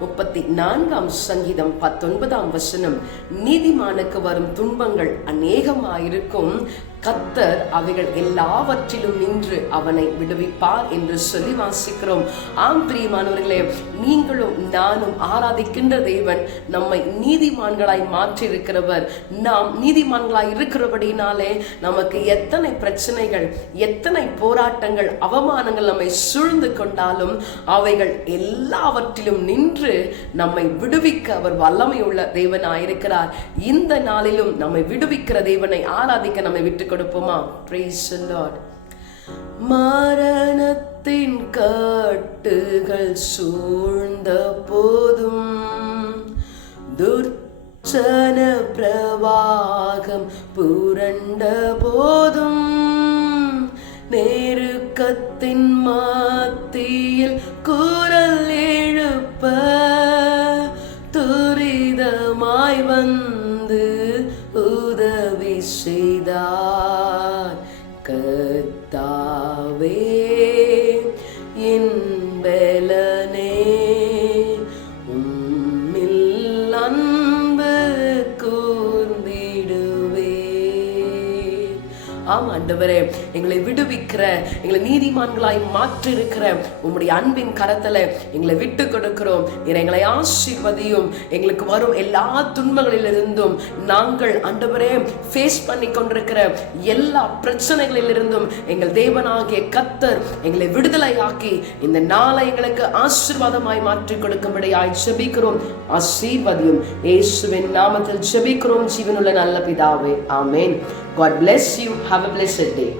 முப்பத்தி நான்காம் சங்கீதம் பத்தொன்பதாம் வசனம். நீதிமானுக்கு வரும் துன்பங்கள் அநேகமாயிருக்கும். கத்தர் அவைகள் எல்லாவற்றிலும் நின்று அவனை விடுவிப்பார் என்று சொல்லி வாசிக்கிறோம். ஆம் பிரியமானவர்களே நீங்களும் நானும் ஆராதிக்கின்ற தேவன் நம்மை நீதிமான்களாய் மாற்றியிருக்கிறவர். நாம் நீதிமான்களாய் இருக்கிறபடினாலே நமக்கு எத்தனை பிரச்சனைகள் எத்தனை போராட்டங்கள் அவமானங்கள் நம்மை சூழ்ந்து கொண்டாலும் அவைகள் எல்லாவற்றிலும் நின்று நம்மை விடுவிக்க அவர் வல்லமை உள்ள தேவனாயிருக்கிறார். இந்த நாளிலும் நம்மை விடுவிக்கிற தேவனை ஆராதிக்க நம்மை விட்டு கொடுப்போமா? பிரைஸ் லார்ட் மரணத்தின் காட்டுகள் சூழ்ந்த போதும் துர்ச்சன பிரவாகம் புரண்ட போதும் நெருக்கத்தின் மாத்தியில் குரல் எழுப்ப துரிதமாய் வந்த வந்து உதவி செய்தார். கத்தாவே ஆம் ஆண்டவரே எங்களை விடுவிக்கிற எங்களை நீதிமான்களாய் மாற்றிருக்கிற உம்முடைய அன்பின் கரத்துல எங்களை விட்டு கொடுக்கிறோம். எங்களை ஆசீர்வதியும் எங்களுக்கு வரும் எல்லா துன்பங்களிலிருந்தும் நாங்கள் ஆண்டவரே ஃபேஸ் பண்ணி கொண்டிருக்கிற எல்லா பிரச்சனைகளிலிருந்தும் எங்கள் தேவனாகிய கத்தர் எங்களை விடுதலையாக்கி இந்த நாளை எங்களுக்கு ஆசீர்வாதமாய் மாற்றி கொடுக்கும்படியாய் ஜெபிக்கிறோம். ஆசீர்வதியும் இயேசுவின் நாமத்தில் ஜெபிக்கிறோம். ஜீவனுள்ள நல்ல பிதாவே ஆமேன். God bless you. Have a blessed day.